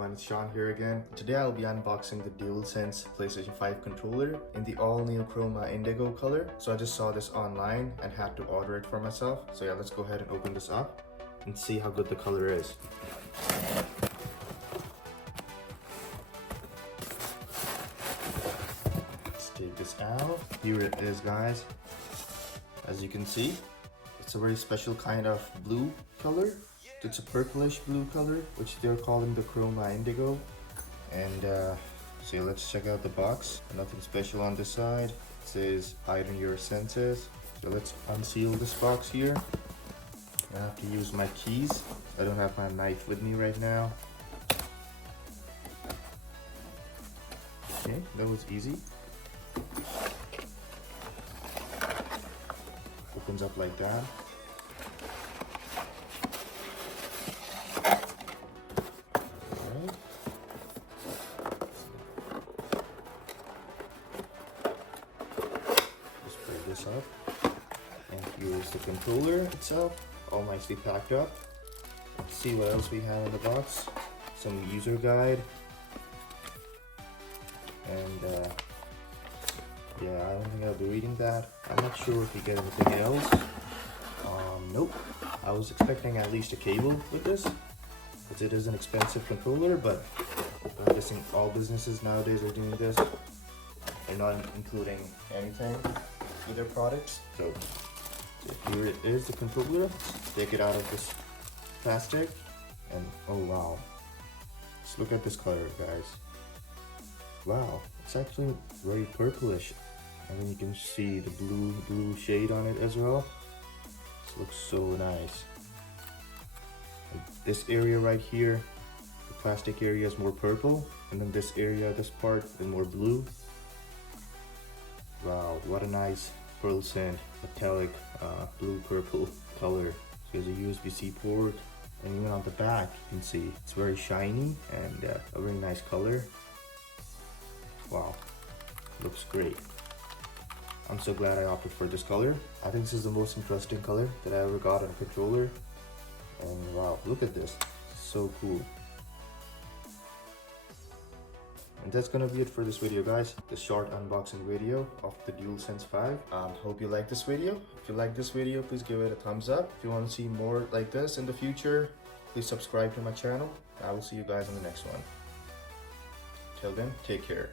everyone, it's Sean here again. Today I'll be unboxing the DualSense PlayStation 5 controller in the all-new Chroma Indigo color. So I just saw this online and had to order it for myself. So yeah, let's go ahead and open this up and see how good the color is. Let's take this out. Here it is, guys. As you can see, it's a very special kind of blue color. It's a purplish blue color, which they're calling the Chroma Indigo. And so let's check out the box. Nothing special on this side. It says heighten your senses. So let's unseal this box here. I have to use my keys. I don't have my knife with me right now. Okay, that was easy. Opens up like that. This up, and here's the controller itself, all nicely packed up. Let's see what else we have in the box. Some user guide, and yeah, I don't think I'll be reading that. I'm not sure if you get anything else. Nope. I was expecting at least a cable with this, because it is an expensive controller, but I'm guessing all businesses nowadays are doing this. They're not including anything with their products. So here it is, the controller. Let's take it out of this plastic, and oh wow, just look at this color, guys. Wow, it's actually very purplish, and then you can see the blue shade on it as well. This looks so nice. Like this area right here, the plastic area is more purple, and then this area, this part, is more blue. Wow, what a nice pearl-sand metallic blue-purple color. So there's a USB-C port, and even on the back you can see it's very shiny and a very nice color. Wow, looks great. I'm so glad I opted for this color. I think this is the most interesting color that I ever got on a controller. And wow, look at this, so cool. And that's gonna be it for this video, guys. The short unboxing video of the DualSense 5. Hope you like this video. If you like this video, please give it a thumbs up. If you want to see more like this in the future, please subscribe to my channel. I will see you guys in the next one. Till then, take care.